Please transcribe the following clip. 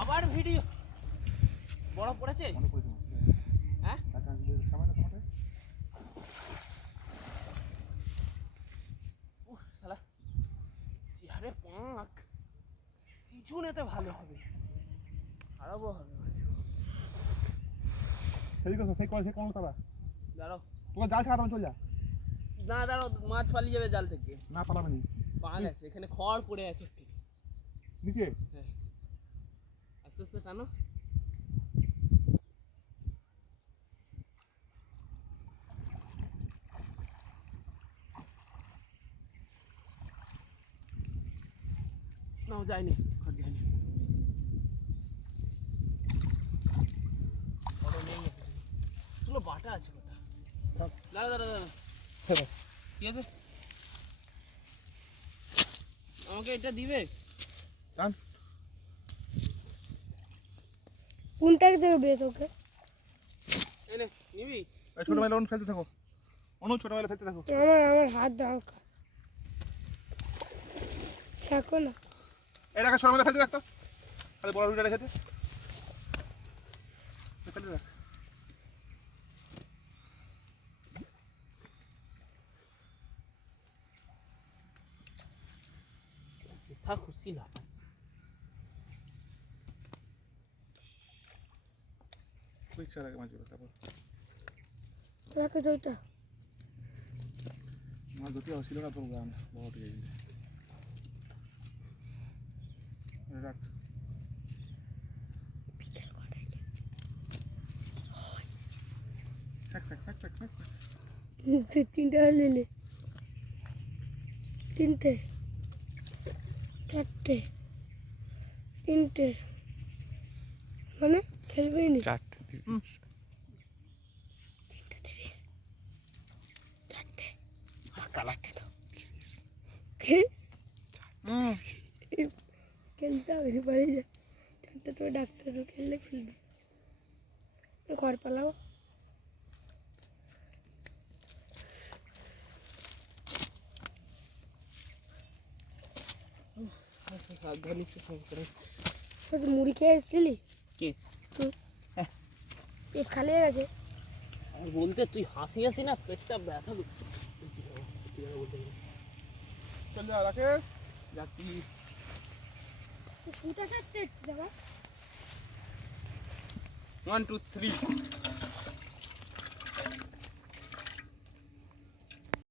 আবার ভিডিও বড় পড়েছে হ্যাঁ শালা চেহারে পাক চিজুনেতে ভালো হবে খারাপও হবে সেই কথা সেই কল সেই কোন তারা দাঁড়াও তোকে জাল ছাড়া চল যা না দাঁড়াও মাছ পালিয়ে যাবে জাল থেকে না পালাবে নি পা গেছে এখানে খড় পড়ে আছে একটু নিচে হ্যাঁ আস্তে আস্তে টানো না যায়নি খড় যায়নি বড় নেই তুলো বাটা আছে বাটা দাঁড়া দাঁড়া দাঁড়া ঠিক আছে আমাকে এটা দিবে টান কোনটাকে দেবে তোকে এনে নিবি এই ছোট মেলে ফেলতে থাকো অনু ছোট মেলে ফেলতে থাকো আমার হাত দরকার থাকো না এই রাখা ছোট মেলে ফেলতে থাকতো খালি বড় রুইটা রেখে দে ফেলতে থাক তা খুশি না তুই ইচ্ছা রাখে মাছ তারপর রাখো জয়টা মাছ ধরতে হচ্ছিল না তোর গান বড় ঠিক আছে রাখ সাক সাক সাক সাক সাক তুই তিনটে নিলে তিনটে চারটে তিনটে মানে খেলবেই নি চারটে তিনটে 30 চারটে সালাকে দাও খেলতে হবে বাড়ি যা চারটে তো ডাক্তার তো খেললে খেলবে ঘর পালাও সাবধানে সব করে তুই মুড়ি খেয়ে এসেছিলি কে পেট খালি হয়ে গেছে আর বলতে তুই হাসি হাসি না পেটটা ব্যথা করছে চল যা রাকেশ যাচ্ছি তুই সুটা কাটতে দাদা 1 2 3